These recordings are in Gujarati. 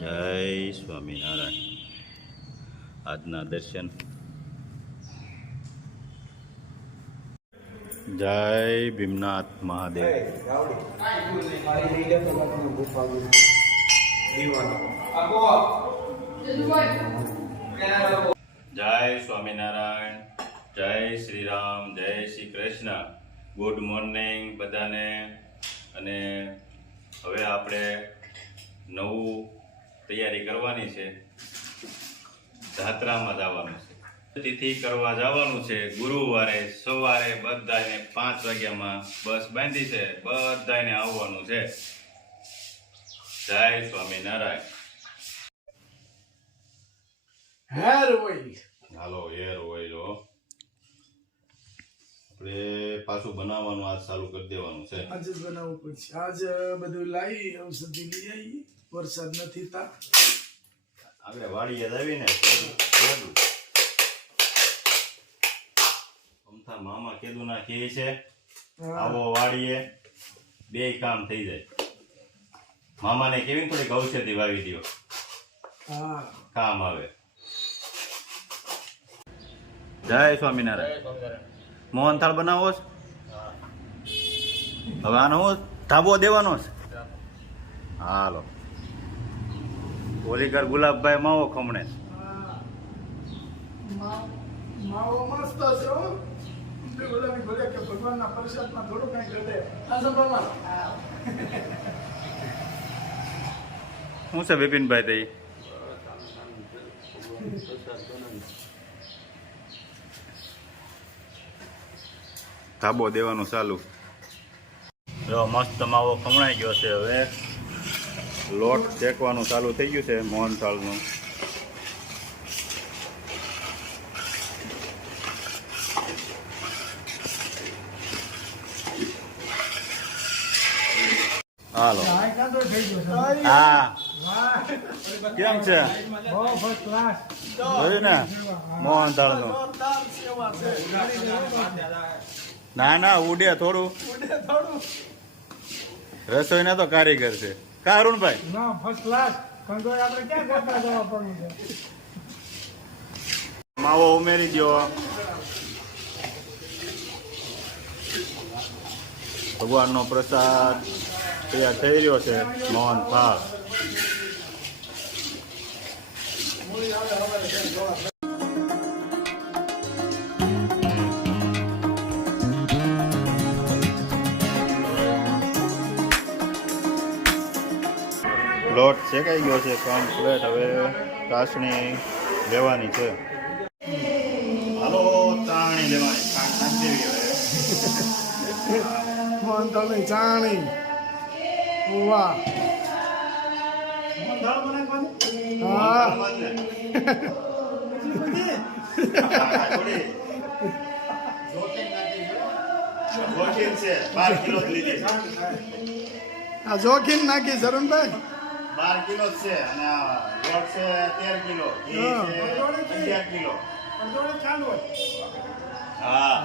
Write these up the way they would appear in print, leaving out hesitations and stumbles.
જય સ્વામિનારાયણ. આજના દર્શન. જય ભીમનાથ મહાદેવ. જય સ્વામિનારાયણ. જય શ્રી રામ. જય શ્રી કૃષ્ણ. ગુડ મોર્નિંગ બધાને. અને હવે આપણે નવું તૈયારી કરવાની છે. જાત્રામાં જવાનું છે. તિથિ કરવા જવાનું છે. ગુરુવારે સવારે બધાને 5 વાગ્યામાં બસ બાંધી છે. બધાને આવવાનું છે. જય સ્વામિનારાયણ. હેર ઓઇલ હાલો હેર ઓઇલ આપણે પાછું બનાવવાનું આજ ચાલુ કરી દેવાનું છે. આજે જ બનાવવું પડશે. આજ બધું લાવી ઔષધિ લઈ આવી. વરસાદ નથી તા આપણે વાડીએ આવીને અમથા મામા કેદું ના કહે છે આવો વાડીએ 2 કામ થઈ જાય. મામાને કેવી થોડીક ઔષધિ વાવી દો, હા કામ આવે. જય સ્વામિનારાયણ. મોહનથાળ બનાવો છે હવે. આનો ધાબો દેવાનો છે. હાલો ઓલીગર ગુલાબભાઈ માવો ખમણે. માવો મસ્ત છે હો. ગુલાબી ભલે કે ભગવાનના પ્રસાદમાં થોડું કઈ ઘટે. આ સભામાં શું છે બિપિનભાઈ તઈ? ધાબો દેવાનું ચાલુ. જો મસ્ત માવો ખમણાઈ ગયો છે. હવે લોટ શેકવાનું ચાલુ થઈ ગયું છે મોહનથાળનું. હાલો હા કેમ છે? જોયું ને મોહનથાળનું? ના ના ઉડે થોડું. રસોઈના તો કારીગર છે કા અરુણભાઈ? ના ફર્સ્ટ ક્લાસ. કંદોય આપણે ક્યાં કરતા જવા પડવું છે. માવો ઉમેરી દો. ભગવાનનો પ્રસાદ તૈયાર થઈ રહ્યો છે. મોહનથાળ. લોટ શેકાઈ ગયો છે કમ્પ્લેટ. હવે ચાસણી લેવાની છે. હાલો ચાણી લેવાની. ખાંડ નાખી દેવી હવે. મોહનથાળની ચાણી. વાહ હા આ જોખીમ નાખી શરણભાઈ. 12 કિલો છે અને લોટ છે 13 કિલો. ઘી છે 11 કિલો. હા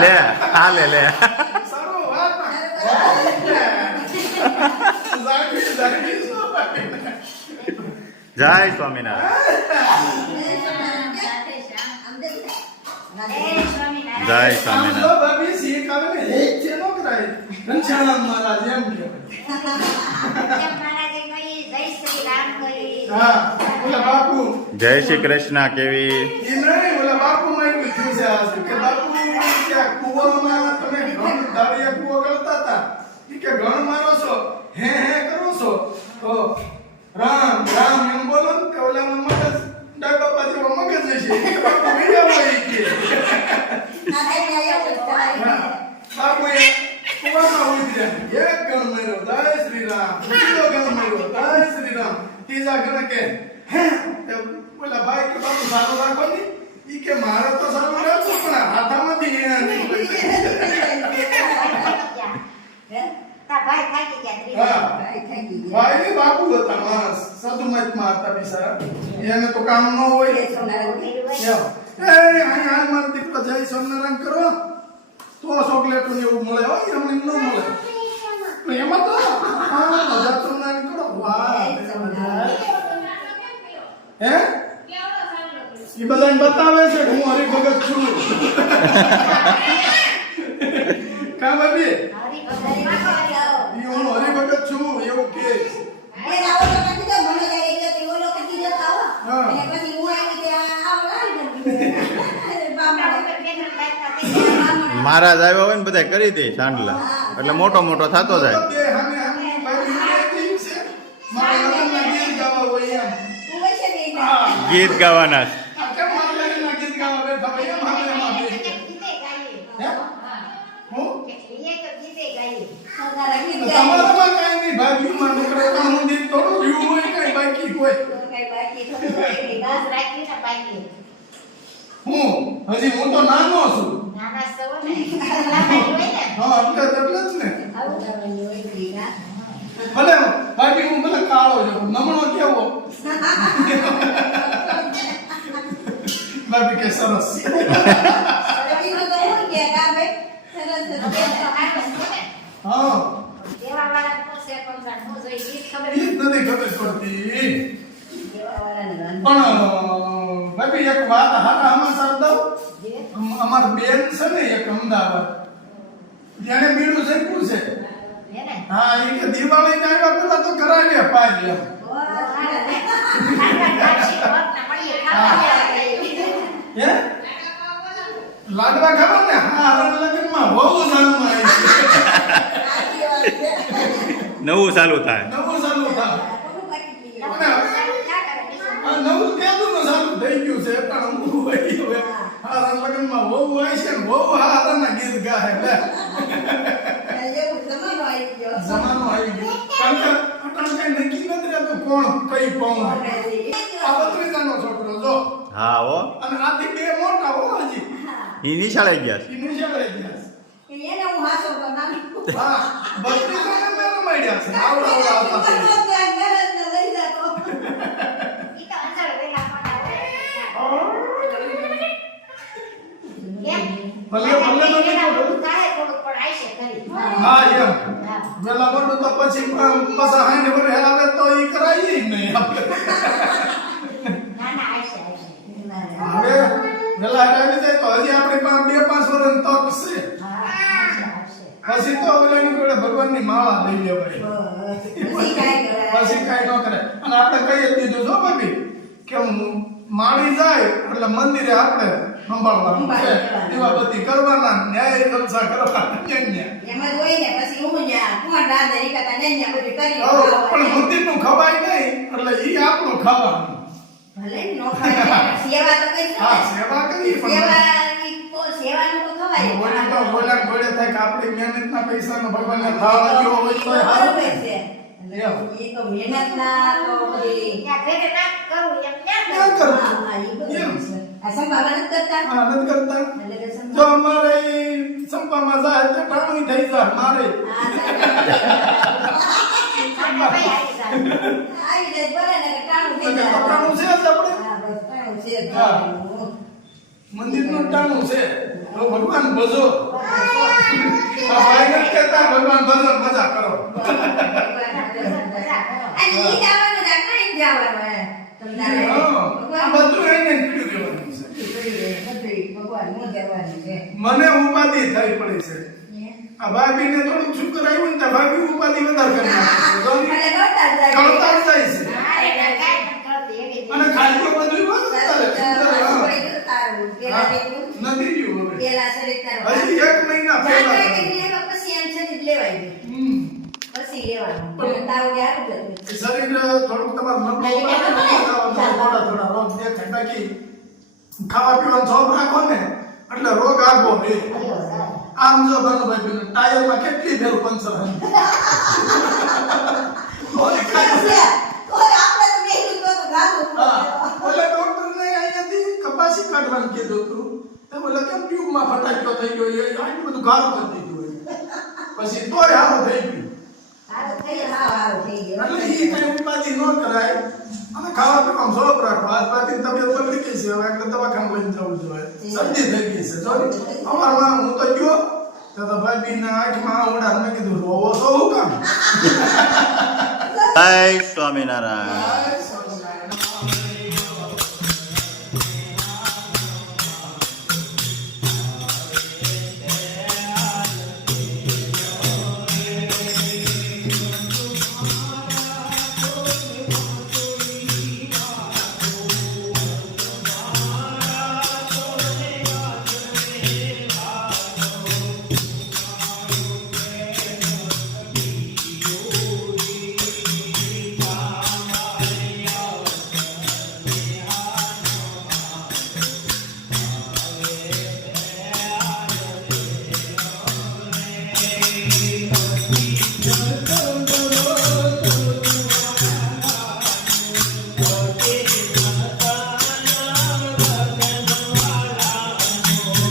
લે હાલે લે. જય સ્વામિનારાયણ. જય સ્વામિનારાયણ. જય શ્રી કૃષ્ણ. કેવી ઘણ મારો છો હે કરો છો તો રામ રામ એમ બોલો ને ઓલા મગજ ડાબા બાજુ મગજ છે બાપુ મીડિયા હોય કે બાપુ એ કુવામાં હોય છે. એક ગણ માર્યો જય શ્રી રામ. બીજો ગણ માર્યો જય શ્રી રામ. ત્રીજા ગણ કે હે ઓલા ભાઈ કે બાપુ સારો રાખો ને ઈ કે મારે તો સારું રાખવું પણ હાથામાંથી મોજમાં હતા બિચારા. એને તો કામ ન હોય. એ સોનારા કર્યું હોય. એ અહીં હાલ મારો દીકરો જય સ્વામિનારાયણ કરો તો ચોકલેટ ને એવું મળે હોય એમને ન મળે તો એમાં તો હા જય સ્વામિનારાયણ કરો વાહ જય સોનારા. હે એ બધાને બતાવે છે કે હું હરિભગત છું કા બાબી હરી ભગવાન આવો. ઈ હું હરિભગત છું એવું કે એ આવો તો નથી તો મને જાય એટલે તે ઓલો કદી જતો આવો. હા. અને પછી હું આવી ત્યાં આવો લાવી દઉં. બામણા મહારાજ આવ્યા હોય ને બધા કરી દે ચાંદલા એટલે મોટો મોટો થતો જાય. બે હામે હામે બાબી કેવી છે મારા લગ્નના ગીત ગાવા હોય એમ તું વૈસે બે હા ગીત ગાવાના આ કેમ મારા લગ્નના ગીત ગાવા બેઠા ભાઈ એમ હામે એમાં બે હે હું સોનારા ગીત ગાય. તમારામાં કઈ નહીં ભાભી માં નીકળે તો હું દીક થોડું વ્યૂ હોય કઈ બાકી હોય તો કઈ બાકી થતું હોય નહીં. બસ રાખી ને બાકી. હું હજી હું તો નાનો છું નાના સવો ને લાંબા હોય ને. હા એટલે જ ને આવું કરવાનું હોય દીકરા. ભલે બાકી હું ભલે કાળો છું નમણો કેવો બાકી કે સરસ સરવીનો તો હું કે કા ભાઈ સરસ સરસ. હા દેવાવાળા પૂછે પણ હું જોઈ ગીત ખબર ઈ જ નથી ખબર પડતી દેવાવાળાને રન. પણ બાકી એક વાત હારા સમાચાર દઉં જે અમાર બેન છે ને એક અમદાવાદ જેને બીડું શેકવું છે હે ને હા એ કે દિવાળી ના આવ્યા પેલા તો કરાવી પાડી એમ હે લાડવા ખબર ને હા હરણ લગ્નમાં બહુ જાણમાં આવી છે નવું ચાલુ થાય. નવું ચાલુ થાય આ નવું કેદું નું ચાલુ થઈ ગયું છે પણ અમુક હોય હવે હરણ લગ્નમાં બહુ હોય છે ને બહુ હારાના ગીત ગાય લે જમાનો આવી ગયો કારણ કે અટાણ કઈ નક્કી નથી રહેતું કોણ કઈ પાઉં આ બત્રીજાનો છોકરો જો હા હો અને આથી બે મોટા હો હજી ઈ નિશાળે ગયા છે. ઈ નિશાળે ગયા છે એને હું હાસો તો નાની હા બત્રીજાને મેં રમાડ્યા છે આવડા આવડા હતા હા એમ વેલા મોટું તો પછી પાછા હાંડે વરે આવે તો ઈ કરાય ઈ નહીં આપણે હવે વેલા આવી જાય તો હજી આપણી પાસે 2-5 વર્ષ તક છે પછી તો ઓલાની જોડે ભગવાનની માળા લઈ લેવાય પછી કાઈ ન કરે અને આપણે કહી જ દીધું છો ભાભી કે માળી જાય એટલે મંદિરે આપણે સંભાળવાનું છે દીવાબત્તી કરવાના ન્યાય જલસા કરવાના ન્યા પણ મંદિરનું ખવાય નહીં એટલે ઈ આપણું ખાવાનું હા સેવા કરી બોલ્યા બોલે થાય કે આપણી મહેનતના પૈસાનો ભગવાનને થાળ ગયો હોય તો સારું હા નથી કરતા જો અમારે સંપામાં જાય તો ટાણું થઈ જાય મારે ટાણું છે જ આપણે મંદિરનું ટાણું છે તો ભગવાન ભજો ભાઈ નથી કહેતા ભગવાન ભજો મજા કરો આ બધું એને પીડ્યું દેવાનું છે મને ઉપાધિ થઈ પડી છે આ ભાભીને થોડુંક શું કરાયું ને તો ભાભી ઉપાધિ વધારે કરી નાખે છે કરતા જ જાય છે અને ખાલી બધું નથી રહ્યું હવે હજી 1 મહિના પહેલા શરીર થોડુંક તમારું નબળું થોડા રોગ દેખાય બાકી ખાવા પીવાનો શોખ રાખો ને એટલે રોગ આગો રહે આમ જો ભાઈ ટાયરમાં કેટલી ફેર પંચર ઓલા ડોક્ટરને અહીંયાથી કપાસી કાઢવાનું કીધું હતું તો બોલે કેમ ટ્યુબમાં ફટાક્યો થઈ ગયો એ આટલું બધું ગાળું કરી દીધું પછી તોય સારું થઈ ગયું એટલે ઈ કઈ ઉપાધિ ન કરાય અને ખાવા પીવામાં શોખ રાખો. આજ બાકી તબિયત બગડી ગઈ છે, હવે એટલે દવાખાને લઈને જવું જોઈએ. શરદી થઈ ગઈ છે. સોરી, અમારમાં હું તો ગયો તો ભાઈ બીના આંખમાં ઉડા મેં કીધું રોવો છો હું કામ? જય સ્વામિનારાયણ.